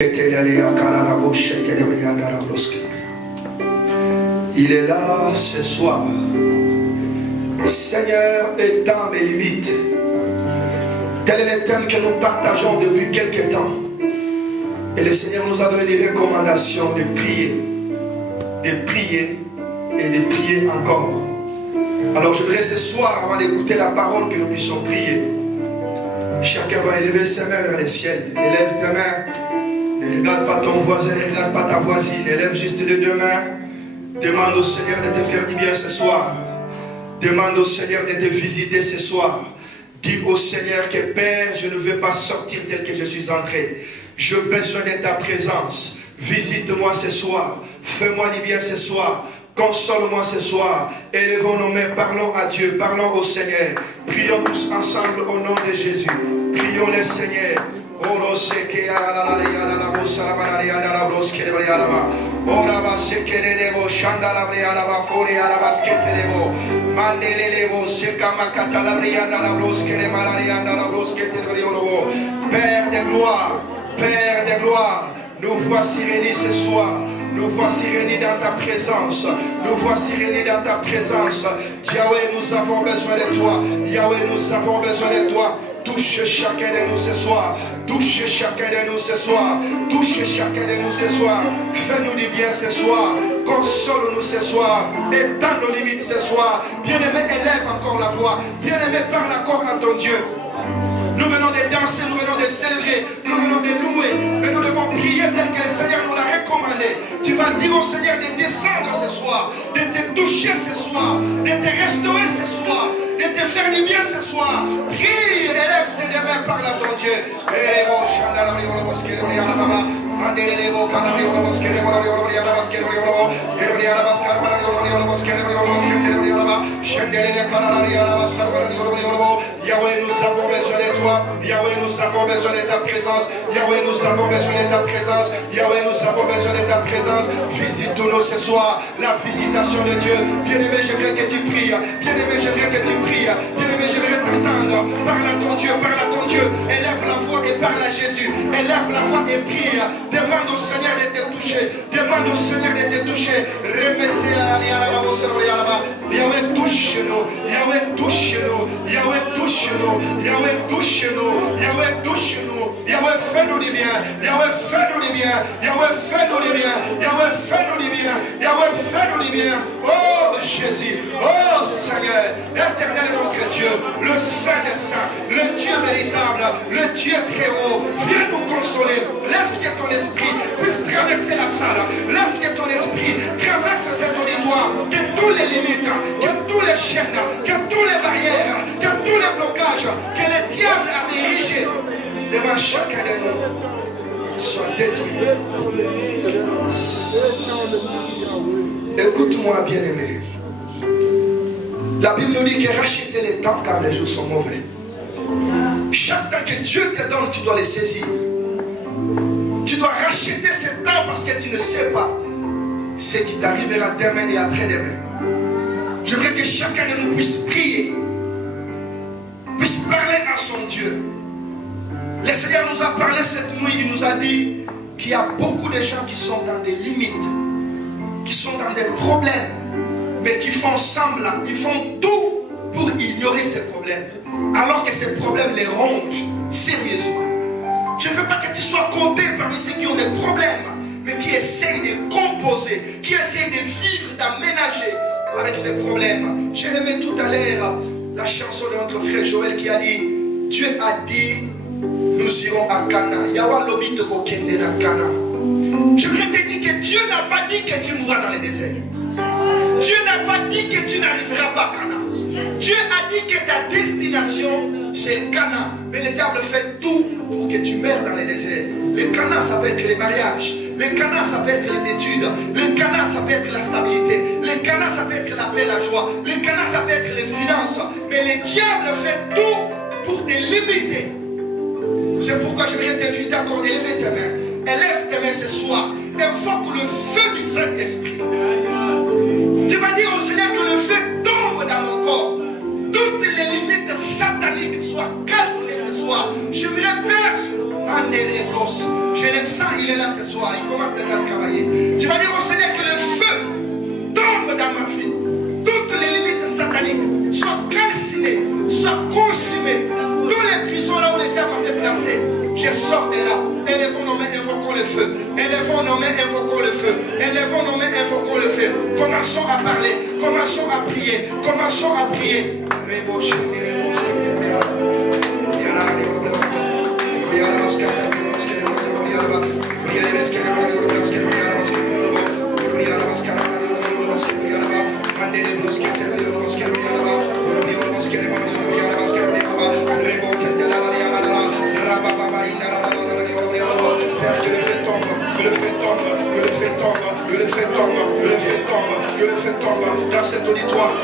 Il est là ce soir. Seigneur, étends mes limites. Tel est le thème que nous partageons depuis quelque temps. Et le Seigneur nous a donné des recommandations de prier et de prier encore. Alors je voudrais ce soir, avant d'écouter la parole, que nous puissions prier. Chacun va élever ses mains vers le ciel. Élève tes mains. Ne regarde pas ton voisin, ne regarde pas ta voisine. Élève juste les deux mains. Demande au Seigneur de te faire du bien ce soir. Demande au Seigneur de te visiter ce soir. Dis au Seigneur que Père, je ne veux pas sortir tel que je suis entré. J'ai besoin de ta présence. Visite-moi ce soir. Fais-moi du bien ce soir. Console-moi ce soir. Élevons nos mains, parlons à Dieu, parlons au Seigneur. Prions tous ensemble au nom de Jésus. Prions le Seigneur. Père de gloire, Père de gloire, nous voici réunis ce soir. Nous voici réunis dans ta présence. Nous voici réunis dans ta présence. Yahweh, nous avons besoin de toi. Yahweh, nous avons besoin de toi. Touche chacun de nous ce soir. Touche chacun de nous ce soir. Touche chacun de nous ce soir. Fais-nous du bien ce soir. Console-nous ce soir. Étends nos limites ce soir. Bien-aimé, élève encore la voix. Bien-aimé, parle encore à ton Dieu. Nous venons de danser, nous venons de célébrer, nous venons de louer, mais nous devons prier tel que le Seigneur nous l'a recommandé. Tu vas dire au Seigneur de descendre ce soir, de te toucher ce soir, de te restaurer ce soir, de te faire du bien ce soir. Prie, élève tes deux mains, parle à ton Dieu. Yahweh, nous avons besoin de toi. Yahweh, nous avons besoin de ta présence. Yahweh, nous avons besoin de ta présence. Yahweh, nous avons besoin de ta présence. Visite-nous ce soir. La visitation de Dieu. Bien-aimé, j'aimerais que tu pries. Bien-aimé, j'aimerais que tu pries. Bien-aimé, j'aimerais t'entendre. Parle à ton Dieu, parle à ton Dieu. Élève la voix et parle à Jésus. Élève la voix et prie. Demande au Seigneur de te toucher. Demande au Seigneur de te toucher. Yahweh, touche-nous. Yahweh, touche-nous. Yahweh, touche-nous. Yahweh, touche-nous. Yahweh, touche-nous. Yahweh, fais-nous du bien. Yahweh, fais-nous du bien. Yahweh, fais-nous du bien. Yahweh, fais-nous du bien. Yahweh, fais-nous du bien. Oh Jésus. Oh Seigneur. L'Éternel est notre Dieu. Le Saint des Saints. Le Dieu véritable. Le Dieu très haut. Viens nous consoler. Laisse que ton esprit puisse traverser la salle. Laisse que ton esprit traverse cet auditoire. Que tous les limites, que tous les chaînes, que tous les barrières, que tous les blocages que le diable a érigés devant chacun de nous soient détruits. Écoute-moi, bien-aimé. La Bible nous dit que rachetez les temps car les jours sont mauvais. Chaque temps que Dieu te donne, tu dois les saisir. Tu dois racheter ce temps parce que tu ne sais pas ce qui t'arrivera demain et après-demain. J'aimerais que chacun de nous puisse prier, puisse parler à son Dieu. Le Seigneur nous a parlé cette nuit, il nous a dit qu'il y a beaucoup de gens qui sont dans des limites, qui sont dans des problèmes, mais qui font semblant, ils font tout pour ignorer ces problèmes, alors que ces problèmes les rongent sérieusement. Je ne veux pas que tu sois compté parmi ceux qui ont des problèmes, mais qui essayent de composer, qui essayent de vivre, d'aménager avec ces problèmes. J'ai aimé tout à l'heure la chanson de notre frère Joël qui a dit, Dieu a dit, nous irons à Cana. Yawa lobi de kokende na Cana. Je voudrais te dire que Dieu n'a pas dit que tu mourras dans le désert. Dieu n'a pas dit que tu n'arriveras pas à Cana. Dieu a dit que ta destination c'est Cana. Mais le diable fait tout pour que tu meurs dans le désert. Le Cana, ça peut être les mariages. Le Cana, ça peut être les études. Le Cana, ça peut être la stabilité. Le Cana, ça peut être la paix, la joie. Le Cana, ça peut être les finances. Mais le diable fait tout pour te limiter. C'est pourquoi je voudrais t'inviter encore d'élever tes mains. Élève tes mains ce soir. Invoque le feu du Saint-Esprit. Tu vas dire au Seigneur que le feu tombe dans mon corps. Toutes les limites sataniques soient cassées ce soir. Je me répète. Je le sens, il est est là ce soir, il commence déjà à travailler. Tu vas dire au Seigneur que le feu tombe dans ma vie. Toutes les limites sataniques soient calcinées, soient consumées. Toutes les prisons là où le diable m'avait placé, je sors de là. Élevons nos mains, invoquons le feu. Élevons nos mains, invoquons le feu. Élevons nos mains, invoquons le feu. Commençons à parler, commençons à prier, commençons à prier.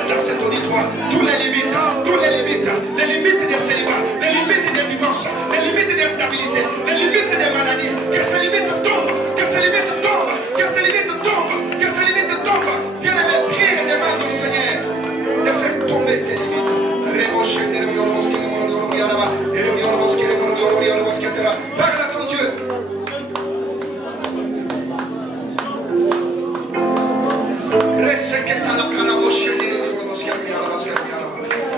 Dans cet auditoire, toutes les limites, les limites des célibats, les limites des divorces, les limites des instabilités, les limites des maladies, que ces limites tombent, que ces limites tombent, que ces limites tombent, que ces limites tombent. Bien aimé, prie et demande au Seigneur de faire tomber tes limites. Parle à ton Dieu.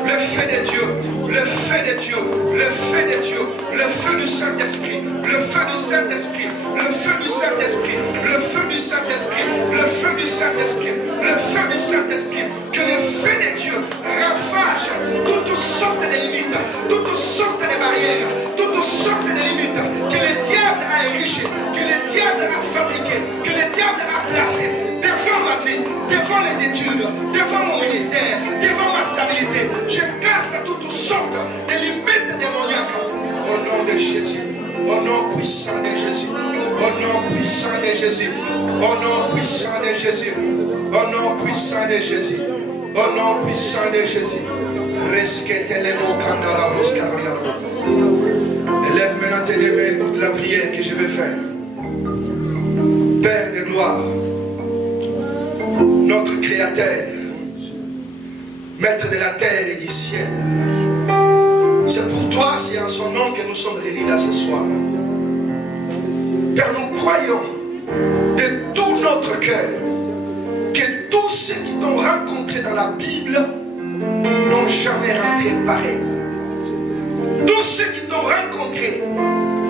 Le feu de Dieu, le feu de Dieu, le feu de Dieu, le feu du Saint-Esprit, le feu du Saint-Esprit, le feu du Saint-Esprit, le feu du Saint-Esprit, le feu du Saint-Esprit, le feu du Saint-Esprit, que le feu de Dieu ravage toutes sortes de limites, toutes sortes de barrières, toutes sortes de limites que le diable a érigées, que le diable a fabriquées, que le diable a placées devant ma vie, devant les études, devant mon ministère, devant ma stabilité. Je casse toutes sortes de limites démoniaques. Au nom de Jésus, au nom puissant de Jésus, au nom puissant de Jésus, au nom puissant de Jésus, au nom puissant de Jésus, au nom puissant de Jésus. Élève maintenant tes deux mains, écoute la prière que je vais faire. Père de gloire, notre Créateur, Maître de la terre et du ciel. C'est pour toi, c'est en son nom que nous sommes réunis là ce soir. Père, nous croyons de tout notre cœur que tous ceux qui t'ont rencontré dans la Bible n'ont jamais rentré pareil. Tous ceux qui t'ont rencontré,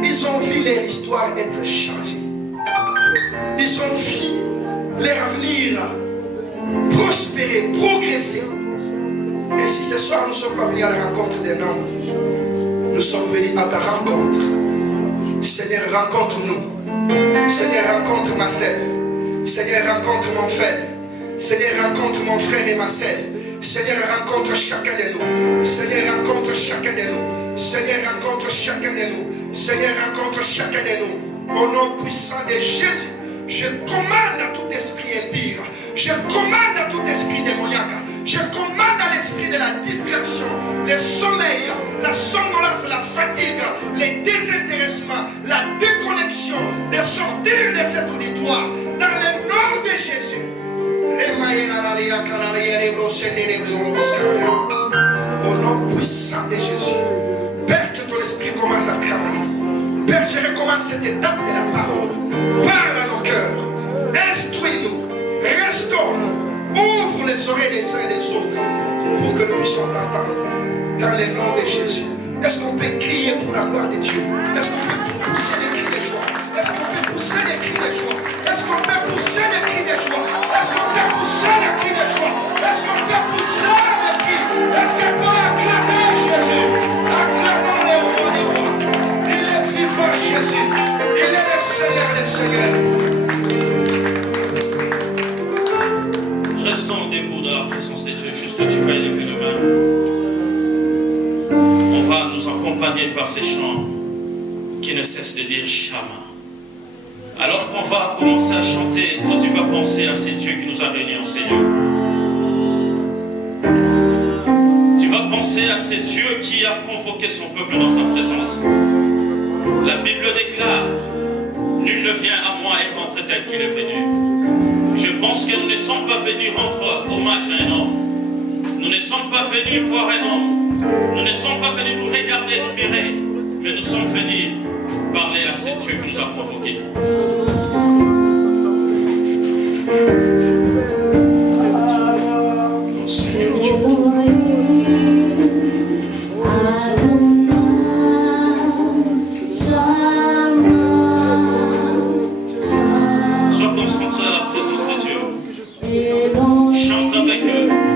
ils ont vu leur histoire être changée. Ils ont vu leur avenir prospérer, progresser. Et si ce soir nous ne sommes pas venus à la rencontre d'un homme, nous sommes venus à ta rencontre. Seigneur, rencontre-nous. Seigneur, rencontre ma sœur. Seigneur, rencontre mon frère. Seigneur, rencontre mon frère et ma sœur. Seigneur, rencontre chacun de nous. Seigneur, rencontre chacun de nous. Seigneur, rencontre chacun de nous. Seigneur, rencontre chacun de nous. Au nom puissant de Jésus, je commande à tout esprit impur. Je commande à tout esprit démoniaque. Je commande à l'esprit de la distraction, le sommeil, la somnolence, la fatigue, les désintéressements, la déconnexion, de sortir de cet auditoire dans le nom de Jésus. Au nom puissant de Jésus, Père, que ton esprit commence à travailler. Père, je recommande cette étape de la parole. Parle à nos cœurs, instruis-nous, restaure-nous. Ouvre les oreilles des uns et des autres pour que nous puissions t'entendre dans le nom de Jésus. Est-ce qu'on peut crier pour la gloire de Dieu? Est-ce qu'on peut pousser des cris de joie? Est-ce qu'on peut pousser des cris de joie? Est-ce qu'on peut pousser des cris de joie? Est-ce qu'on peut pousser des cris de joie? Est-ce qu'on peut pousser des cris? Est-ce qu'on peut acclamer Jésus? Acclamons le roi des rois. Il est vivant Jésus. Il est le Seigneur des seigneurs. Restons debout dans la présence de Dieu. Juste tu vas élever les mains. On va nous accompagner par ces chants qui ne cessent de dire Shama. Alors qu'on va commencer à chanter, toi tu vas penser à ces dieux qui nous a réunis en Seigneur. Tu vas penser à ces dieux qui a convoqué son peuple dans sa présence. La Bible déclare: nul ne vient à moi et rentre tel qu'il est venu. Je pense que nous ne sommes pas venus rendre hommage à un homme. Nous ne sommes pas venus voir un homme. Nous ne sommes pas venus nous regarder, nous mirer. Mais nous sommes venus parler à ce Dieu qui nous a convoqués. Oh Seigneur Dieu. Sois concentré à la présence de Dieu. Chante avec eux.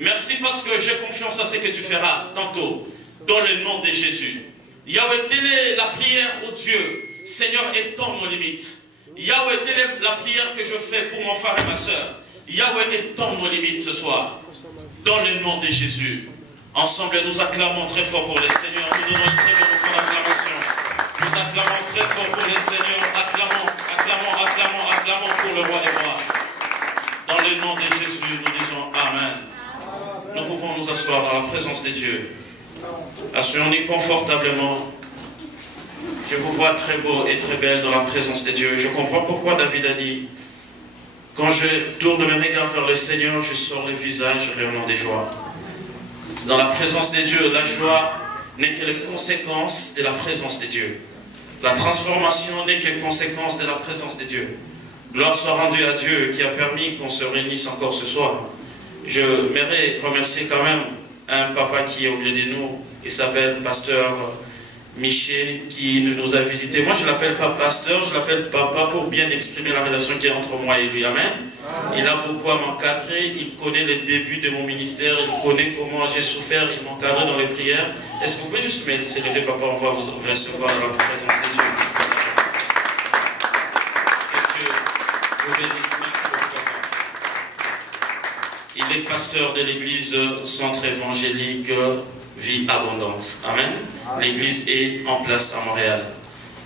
Merci parce que j'ai confiance à ce que tu feras tantôt, dans le nom de Jésus. Yahweh, telle est la prière au Dieu. Seigneur, étends nos limites. Yahweh, telle est la prière que je fais pour mon frère et ma soeur. Yahweh, étends nos limites ce soir, dans le nom de Jésus. Ensemble, nous acclamons très fort pour le Seigneur. Nous donnons une très bonne offrande d'acclamation. Nous acclamons très fort pour le Seigneur. Acclamons, acclamons, acclamons, acclamons pour le roi des rois. Dans le nom de Jésus, nous disons Amen. Nous pouvons nous asseoir dans la présence de Dieu. Asseyons-nous confortablement. Je vous vois très beau et très belle dans la présence de Dieu. Je comprends pourquoi David a dit, quand je tourne mes regards vers le Seigneur, je sors le visage rayonnant de joie. Dans la présence de Dieu, la joie n'est que la conséquence de la présence de Dieu. La transformation n'est que conséquence de la présence de Dieu. Gloire soit rendue à Dieu qui a permis qu'on se réunisse encore ce soir. Je m'aimerais remercier quand même un papa qui est au milieu de nous. Il s'appelle Pasteur Michel qui nous a visités. Moi je ne l'appelle pas pasteur, je l'appelle papa pour bien exprimer la relation qui est entre moi et lui. Amen. Il a beaucoup à m'encadrer, il connaît les débuts de mon ministère, il connaît comment j'ai souffert, il m'encadre dans les prières. Est-ce que vous pouvez juste me lever, papa, on va vous recevoir dans la présence de Dieu. Que Dieu vous bénisse. Merci beaucoup, papa. Il est pasteur de l'église Centre évangélique Vie Abondante. Amen. L'église est en place à Montréal.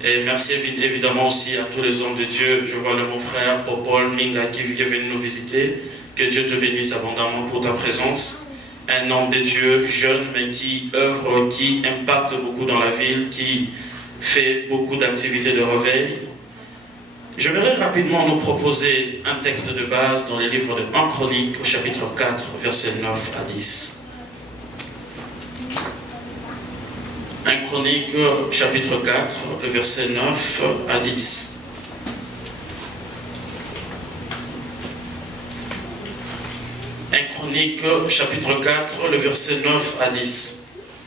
Et merci évidemment aussi à tous les hommes de Dieu. Je vois mon frère Paul Minga qui est venu nous visiter. Que Dieu te bénisse abondamment pour ta présence. Un homme de Dieu jeune mais qui œuvre, qui impacte beaucoup dans la ville, qui fait beaucoup d'activités de réveil. J'aimerais rapidement nous proposer un texte de base dans les livres de 1 Chronique au chapitre 4, versets 9 à 10. 1 Chronique, chapitre 4, le verset 9 à 10. Chronique, chapitre 4, le verset 9 à 10.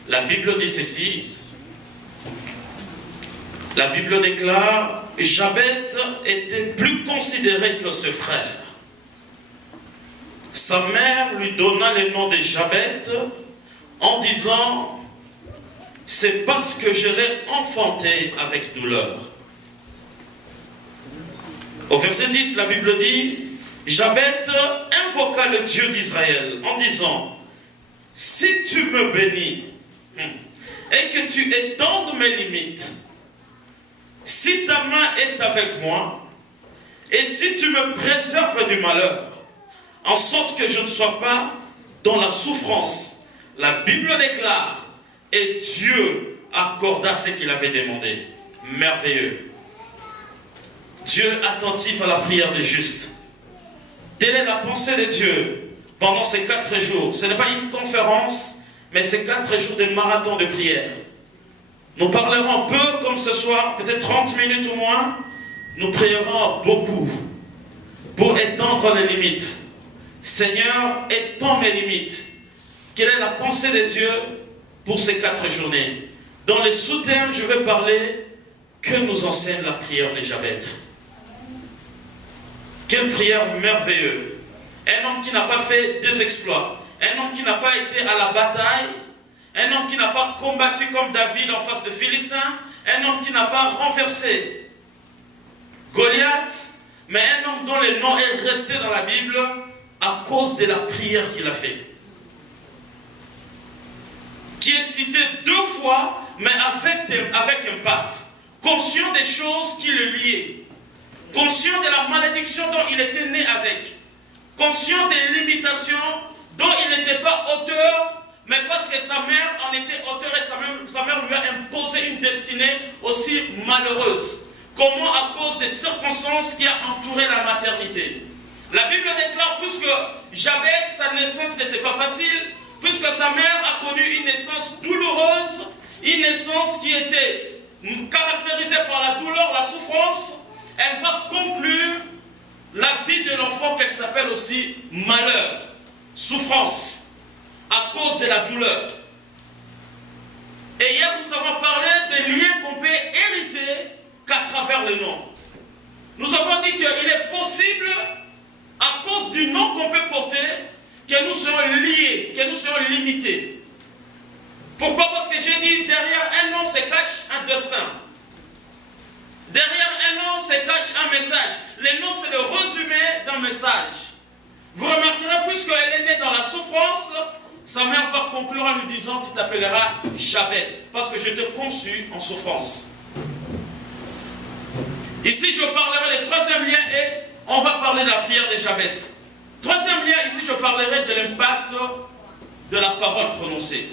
La Bible dit ceci. La Bible déclare, Jabet était plus considéré que ses frères. Sa mère lui donna le nom de Jabet en disant, c'est parce que je l'ai enfanté avec douleur. Au verset 10, la Bible dit, Jabet invoqua le Dieu d'Israël en disant, si tu me bénis et que tu étendes mes limites, si ta main est avec moi et si tu me préserves du malheur, en sorte que je ne sois pas dans la souffrance, la Bible déclare, et Dieu accorda ce qu'il avait demandé. Merveilleux. Dieu attentif à la prière des justes. Telle est la pensée de Dieu pendant ces 4 jours. Ce n'est pas une conférence, mais ces 4 jours de marathon de prière. Nous parlerons peu comme ce soir, peut-être 30 minutes ou moins. Nous prierons beaucoup pour étendre les limites. Seigneur, étends mes limites. Quelle est la pensée de Dieu pour ces 4 journées? Dans les sous-thèmes, je vais parler que nous enseigne la prière de Jabet. Quelle prière merveilleuse. Un homme qui n'a pas fait des exploits. Un homme qui n'a pas été à la bataille. Un homme qui n'a pas combattu comme David en face de Philistins. Un homme qui n'a pas renversé Goliath. Mais un homme dont le nom est resté dans la Bible à cause de la prière qu'il a fait. Qui est cité 2 fois, mais avec impact. Conscient des choses qui le liaient. Conscient de la malédiction dont il était né avec. Conscient des limitations dont il n'était pas auteur, mais parce que sa mère en était auteur et sa mère lui a imposé une destinée aussi malheureuse. Comment à cause des circonstances qui ont entouré la maternité. La Bible déclare, puisque Jabet, sa naissance n'était pas facile, puisque sa mère a connu une naissance douloureuse, une naissance qui était caractérisée par la douleur, la souffrance, elle va conclure la vie de l'enfant qu'elle s'appelle aussi malheur, souffrance, à cause de la douleur. Et hier, nous avons parlé des liens qu'on peut hériter qu'à travers le nom. Nous avons dit qu'il est possible, à cause du nom qu'on peut porter, que nous serons liés, que nous serons limités. Pourquoi? Parce que j'ai dit, derrière un nom se cache un destin. Derrière un nom se cache un message. Le nom, c'est le résumé d'un message. Vous remarquerez, puisqu'elle est née dans la souffrance, sa mère va conclure en lui disant, tu t'appelleras Jabet, parce que je t'ai conçu en souffrance. Ici, je parlerai du 3e lien et on va parler de la prière de Jabet. Troisième lien, ici je parlerai de l'impact de la parole prononcée.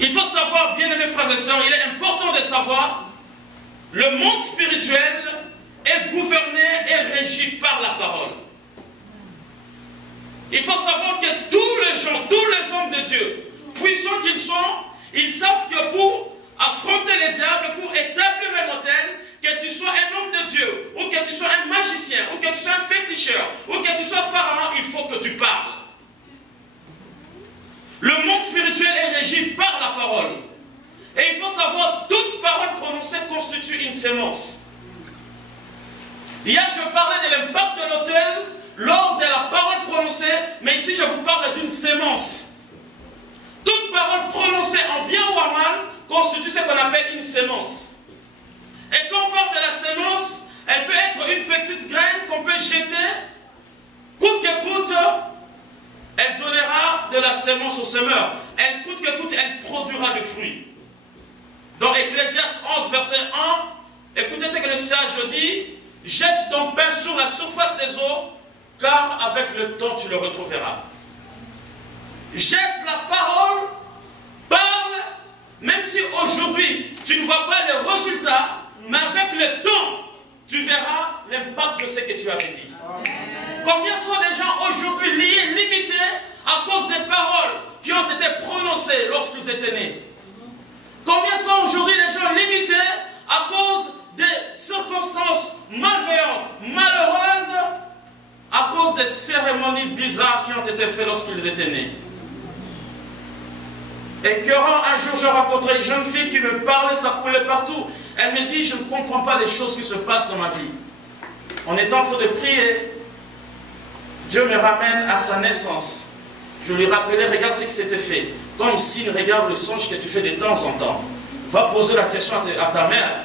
Il faut savoir, bien aimés frères et sœurs, il est important de savoir, le monde spirituel est gouverné et régi par la parole. Il faut savoir que tous les gens, tous les hommes de Dieu, puissants qu'ils sont, ils savent que pour affronter les diables, pour établir un autel, que tu sois un homme de Dieu, ou que tu sois un magicien, ou que tu sois un féticheur, ou que tu sois pharaon, il faut que tu parles. Le monde spirituel est régi par la parole. Et il faut savoir, toute parole prononcée constitue une sémence. Hier, je parlais de l'impact de l'autel lors de la parole prononcée, mais ici, je vous parle d'une sémence. Toute parole prononcée en bien ou en mal constitue ce qu'on appelle une sémence. Et quand on parle de la sémence, elle peut être une petite graine qu'on peut jeter, coûte que coûte, elle donnera de la sémence au semeur. Elle coûte que coûte, elle produira du fruit. Dans Ecclésiaste 11, verset 1, écoutez ce que le sage dit, jette ton pain sur la surface des eaux, car avec le temps tu le retrouveras. Jette la parole, parle, même si aujourd'hui tu ne vois pas les résultats, mais avec le temps, tu verras l'impact de ce que tu avais dit. Combien sont les gens aujourd'hui limités à cause des paroles qui ont été prononcées lorsqu'ils étaient nés? Combien sont aujourd'hui les gens limités à cause des circonstances malveillantes, malheureuses, à cause des cérémonies bizarres qui ont été faites lorsqu'ils étaient nés? Et un jour, j'ai rencontré une jeune fille qui me parlait, ça coulait partout. Elle me dit, je ne comprends pas les choses qui se passent dans ma vie. On est en train de prier. Dieu me ramène à sa naissance. Je lui rappelais, regarde ce qui s'était fait. Comme signe, regarde le songe que tu fais de temps en temps. Va poser la question à ta mère.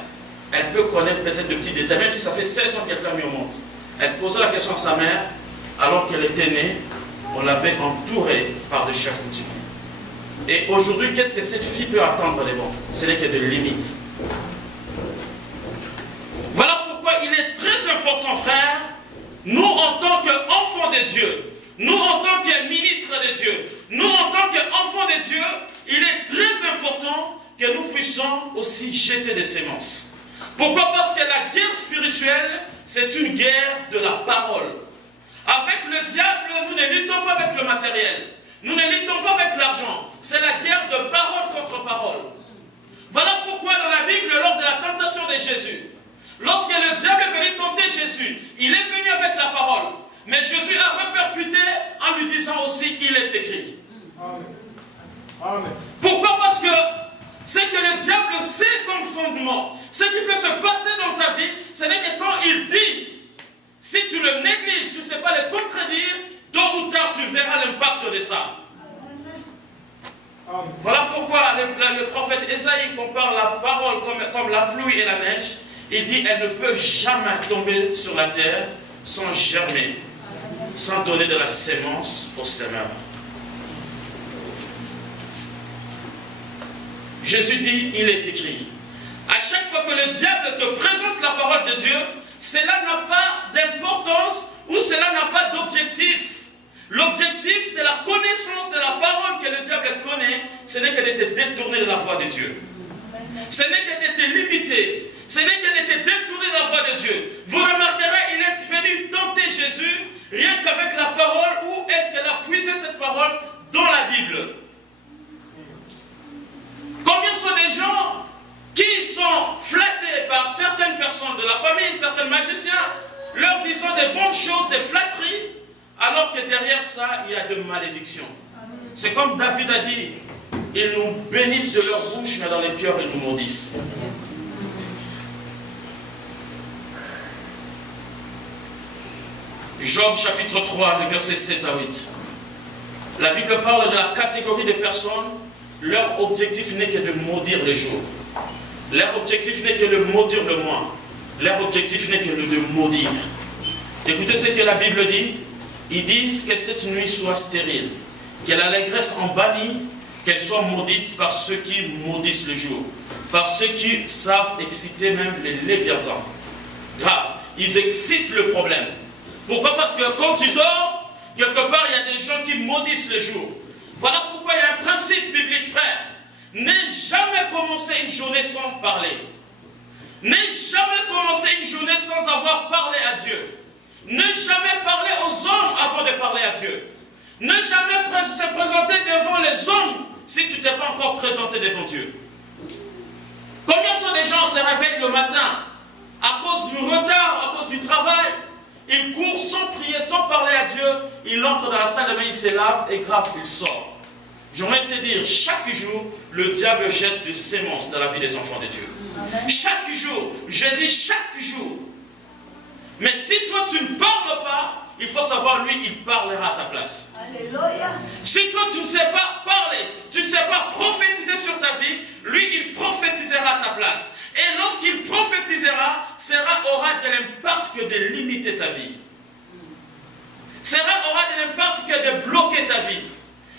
Elle peut connaître peut-être de petits détails, même si ça fait 16 ans qu'elle t'a mis au monde. Elle posait la question à sa mère, alors qu'elle était née, on l'avait entourée par des chefs coutumiers. Et aujourd'hui, qu'est-ce que cette fille peut attendre des bons? Ce n'est que de limites. Voilà pourquoi il est très important, frère, nous en tant qu'enfants de Dieu, nous en tant que ministres de Dieu, nous en tant qu'enfants de Dieu, il est très important que nous puissions aussi jeter des semences. Pourquoi? Parce que la guerre spirituelle, c'est une guerre de la parole. Avec le diable, nous ne luttons pas avec le matériel. Nous ne luttons pas avec l'argent. C'est la guerre de parole contre parole. Voilà pourquoi dans la Bible, lors de la tentation de Jésus, lorsque le diable est venu tenter Jésus, il est venu avec la parole. Mais Jésus a répercuté en lui disant aussi, il est écrit. Amen. Amen. Pourquoi? Parce que c'est que le diable sait comme fondement. Ce qui peut se passer dans ta vie, ce n'est que quand il dit, si tu le négliges, tu ne sais pas le contredire, tôt ou tard tu verras l'impact de ça. Amen. Voilà pourquoi le prophète Ésaïe compare la parole comme la pluie et la neige. Il dit, elle ne peut jamais tomber sur la terre sans germer, sans donner de la sémence au semeur. Jésus dit, il est écrit. À chaque fois que le diable te présente la parole de Dieu, cela n'a pas d'importance ou cela n'a pas d'objectif. L'objectif de la connaissance de la parole que le diable connaît, ce n'est que de te détourner de la voie de Dieu. Ce n'est que de te limiter. Ce n'est que de te détourner de la voie de Dieu. Vous remarquerez, il est venu tenter Jésus rien qu'avec la parole. Où est-ce qu'elle a puisé cette parole? Dans la Bible. Combien sont les gens qui sont flattés par certaines personnes de la famille, certains magiciens, leur disant des bonnes choses, des flatteries, alors que derrière ça, il y a de malédictions. C'est comme David a dit, ils nous bénissent de leur bouche, mais dans les cœurs, ils nous maudissent. Job chapitre 3, le verset 7 à 8. La Bible parle de la catégorie des personnes. Leur objectif n'est que de maudire les jours. Leur objectif n'est que de maudire le mois. Leur objectif n'est que de maudire. Écoutez ce que la Bible dit. Ils disent que cette nuit soit stérile, que l'allégresse en bannie, qu'elle soit maudite par ceux qui maudissent le jour, par ceux qui savent exciter même les léviathans. Grave, ils excitent le problème. Pourquoi? Parce que quand tu dors, quelque part, il y a des gens qui maudissent les jours. Voilà pourquoi il y a un principe biblique, frère. N'aie jamais commencé une journée sans parler. N'aie jamais commencé une journée sans avoir parlé à Dieu. Ne jamais parler aux hommes avant de parler à Dieu. Ne jamais se présenter devant les hommes si tu ne t'es pas encore présenté devant Dieu. Combien sont des gens qui se réveillent le matin à cause du retard, à cause du travail? Ils courent sans prier, sans parler à Dieu. Ils entrent dans la salle de bain, ils se lavent et grave, ils sortent. J'aimerais te dire, chaque jour, le diable jette des semences dans la vie des enfants de Dieu. Amen. Chaque jour, je dis chaque jour. Mais si toi tu ne parles pas, il faut savoir, lui, il parlera à ta place. Alléluia. Si toi tu ne sais pas parler, tu ne sais pas prophétiser sur ta vie, lui, il prophétisera à ta place. Et lorsqu'il prophétisera, aura de l'impact que de limiter ta vie. Aura de l'impact que de bloquer ta vie.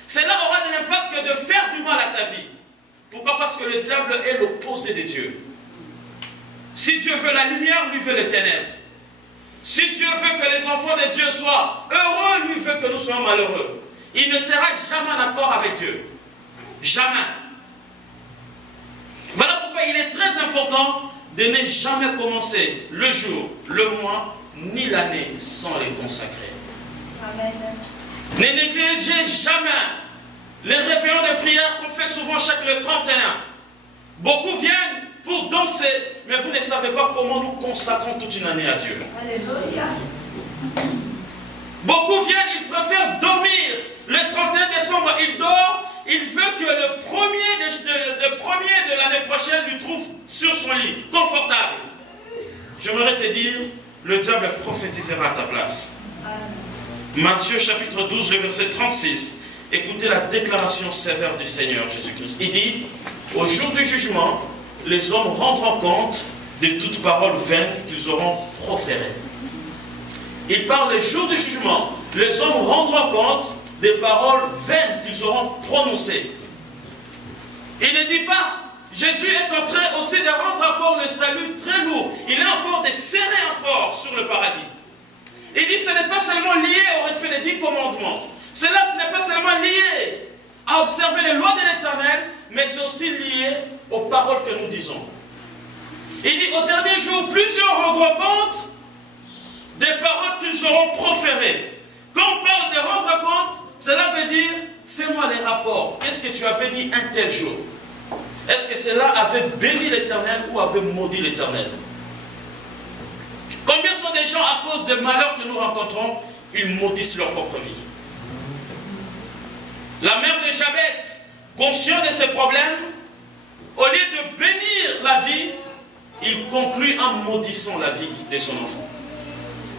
Cela aura de l'impact que de faire du mal à ta vie. Pourquoi? Parce que le diable est l'opposé de Dieu. Si Dieu veut la lumière, lui veut les ténèbres. Si Dieu veut que les enfants de Dieu soient heureux, lui veut que nous soyons malheureux. Il ne sera jamais en accord avec Dieu. Jamais. Voilà pourquoi il est très important de ne jamais commencer le jour, le mois, ni l'année sans les consacrer. Amen. Ne négligez jamais les réveillons de prière qu'on fait souvent chaque le 31. Beaucoup viennent pour danser, mais vous ne savez pas comment nous consacrons toute une année à Dieu. Alléluia. Beaucoup viennent, ils préfèrent dormir. Le 31 décembre, il dort. Il veut que le premier de l'année prochaine lui trouve sur son lit, confortable. J'aimerais te dire, le diable prophétisera à ta place. Matthieu chapitre 12, le verset 36. Écoutez la déclaration sévère du Seigneur Jésus-Christ. Il dit, au jour du jugement, les hommes rendront compte de toute parole vaine qu'ils auront proférée. Il parle le jour du jugement, les hommes rendront compte des paroles vaines qu'ils auront prononcées. Il ne dit pas, Jésus est en train aussi de rendre encore le salut très lourd. Il est encore de serrer encore sur le paradis. Il dit, ce n'est pas seulement lié au respect des 10 commandements. Cela, ce n'est pas seulement lié à observer les lois de l'Éternel, mais c'est aussi lié aux paroles que nous disons. Il dit, au dernier jour, plusieurs rendront compte des paroles qu'ils auront proférées. Quand on parle de rendre compte, cela veut dire, fais-moi les rapports. Qu'est-ce que tu avais dit un tel jour? Est-ce que cela avait béni l'Éternel ou avait maudit l'Éternel? Combien sont des gens, à cause des malheurs que nous rencontrons, ils maudissent leur propre vie? La mère de Jabet, conscient de ses problèmes, au lieu de bénir la vie, il conclut en maudissant la vie de son enfant.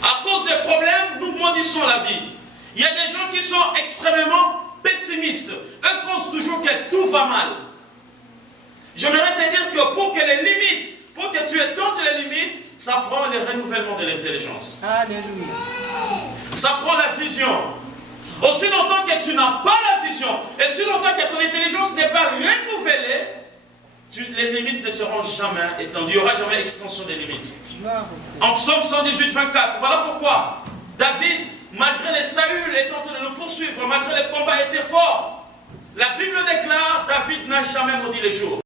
À cause des problèmes, nous maudissons la vie. Il y a des gens qui sont extrêmement pessimistes. Eux pensent toujours que tout va mal. J'aimerais te dire que pour que les limites, pour que tu étentes les limites, ça prend le renouvellement de l'intelligence. Alléluia. Ça prend la vision. Aussi longtemps que tu n'as pas la vision, et si longtemps que ton intelligence n'est pas renouvelée, les limites ne seront jamais étendues. Il n'y aura jamais extension des limites. En Psaume 118, 24, voilà pourquoi David, malgré les Saül étant en train de le poursuivre, malgré les combats étaient forts, la Bible déclare, David n'a jamais maudit les jours.